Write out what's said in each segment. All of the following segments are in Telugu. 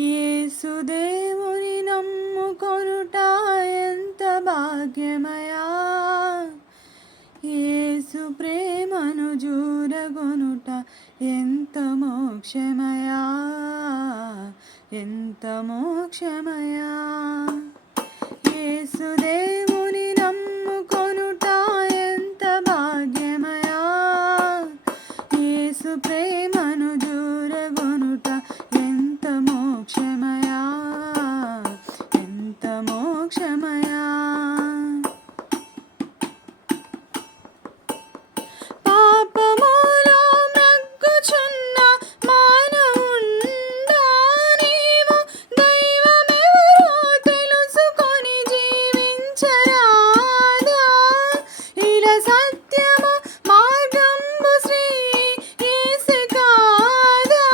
యేసుదేవుని నమ్ముకొనుట ఎంత భాగ్యమయా, యేసు ప్రేమను జూరగొనుట ఎంత మోక్షమయా, ఎంత మోక్షమయా. యేసుదేవుని నమ్ముకొనుట ఎంత భాగ్యమయా, యేసు ప్రేమను జూరగొనుట ఎంత మోక్షమయా, ఎంత మోక్షమయా. పాపములో మ్రగ్గుచున్న మానవుండా నీవు దైవమెవరో తెలుసుకొని జీవించరాదా. ఇలా సత్యము మార్గంబు శ్రీ యేసు కాదా,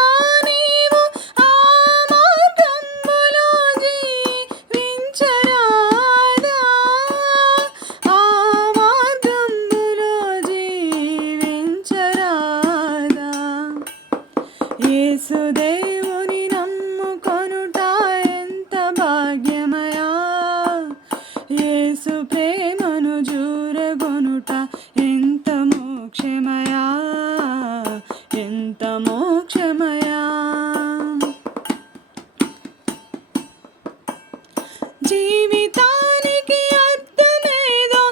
నీవు ఆ మార్గంబులో జీవించరాదా, ఆ మార్గంబులో జీవించరాదా. యేసుదేవుని నమ్ముకొనుట ఎంత భాగ్యమయా, యేసు ప్రేమను జూరగొనుట ఎంత మోక్షమయా, ఎంత మోక్షమయా. జీవితానికి అర్థమేదో,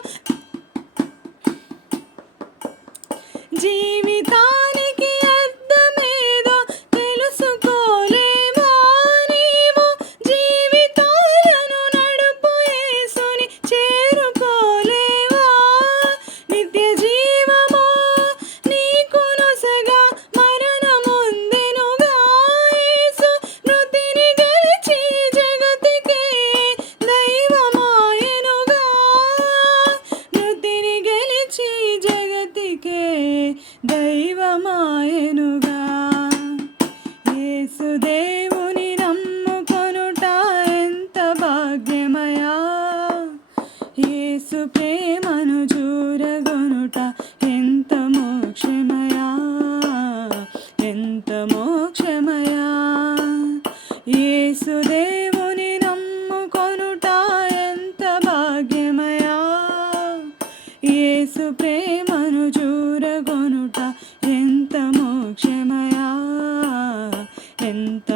జీవితానికి అర్థమేదో తెలుసుకోలేవా నీవు, జీవితాలను నడుపు యేసుని చేరుకోలేవా. నిత్య జీవము నీకు నొసగా మరణముందెనుగా, యేసు మృతిని గెలిచి జగతికే దైవమాయెనుగా, మృతిని గెలిచి జగతికే దైవమాయెనుగా. యేసుదేవుని నమ్ముకొనుట ఎంత భాగ్యమయా, యేసు ప్రేమను జూరగొనుట ఎంత మోక్షమయా, ఎంత మోక్షమయా. యేసుదేవుని నమ్ముకొనుట ఎంత భాగ్యమయా, యేసు ప్రేమను జూరగొనుట ఎంత మోక్షమయా, ఎంత